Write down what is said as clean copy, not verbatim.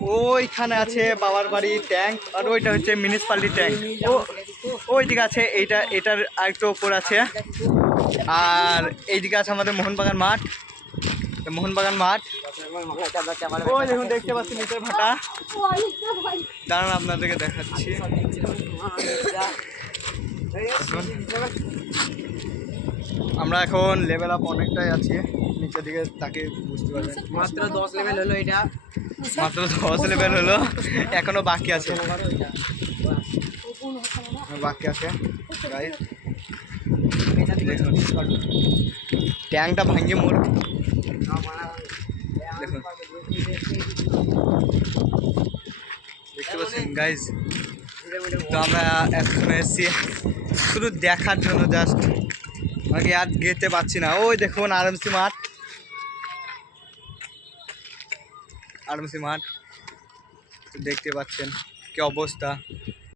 ওইখানে আছে বাবার বাড়ি ট্যাঙ্ক, আর ওইটা হচ্ছে মিউনিসিপালিটি ট্যাঙ্ক। ওইদিকে আছে এটার আরেকটু ওপর আছে। আর এইদিকে আছে আমাদের মোহনবাগান মাঠ। মোহনবাগান মাঠ ওই দেখুন, দেখতে পাচ্ছি নিচের ভাটা। দাঁড়ান আপনাদেরকে দেখাচ্ছি। আমরা এখন লেভেল আপ অনেকটাই আছি, নিচের দিকে তাকে বুঝতে পারবেন। মাত্র 10 লেভেল হলো এটা, মাত্র 10 লেভেল হলো, এখনো বাকি আছে, বাকি আছে। দেখুন ট্যাঙ্কটা ভাঙিয়ে মোড়, দেখুন দেখতে পাচ্ছেন গাইজ। তো আমরা এখন এসেছি শুধু দেখার জন্য, জাস্ট আমাকে আর যেতে পারছি না। ওই দেখুন আরএমসি মাঠ, আরএমসি মাঠ দেখতে পাচ্ছেন কি অবস্থা।